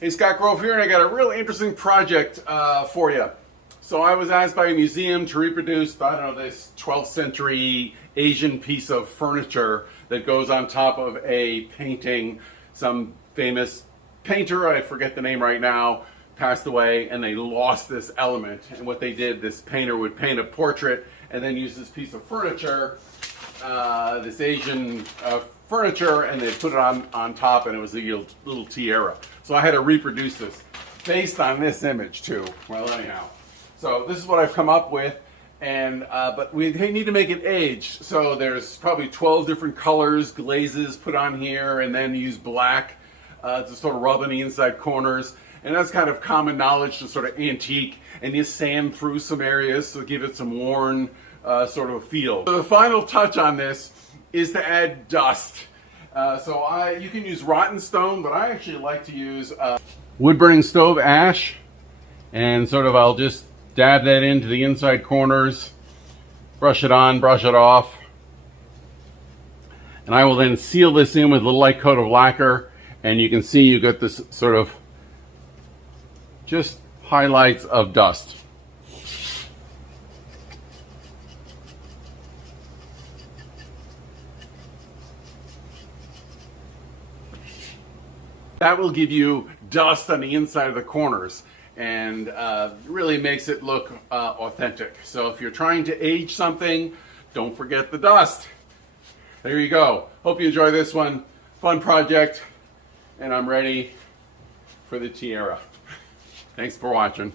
Hey, Scott Grove here, and I got a really interesting project for you. So I was asked by a museum to reproduce, I don't know, this 12th century Asian piece of furniture that goes on top of a painting. Some famous painter, I forget the name right now, passed away, and they lost this element. And what they did, this painter would paint a portrait and then use this piece of furniture, this Asian furniture, and they put it on top, and it was a little tiara. So I had to reproduce this based on this image too. Well, anyhow, so this is what I've come up with, and but we need to make it aged. So there's probably 12 different colors, glazes put on here, and then use black to sort of rub in the inside corners. And that's kind of common knowledge to sort of antique, and you sand through some areas to give it some worn sort of feel. So the final touch on this is to add dust. You can use rotten stone, but I actually like to use wood burning stove ash, and sort of I'll just dab that into the inside corners, brush it on, brush it off, and I will then seal this in with a light coat of lacquer, and you can see you get this sort of just highlights of dust. That will give you dust on the inside of the corners, and really makes it look authentic. So if you're trying to age something, don't forget the dust. There you go. Hope you enjoy this one. Fun project, and I'm ready for the tiara. Thanks for watching.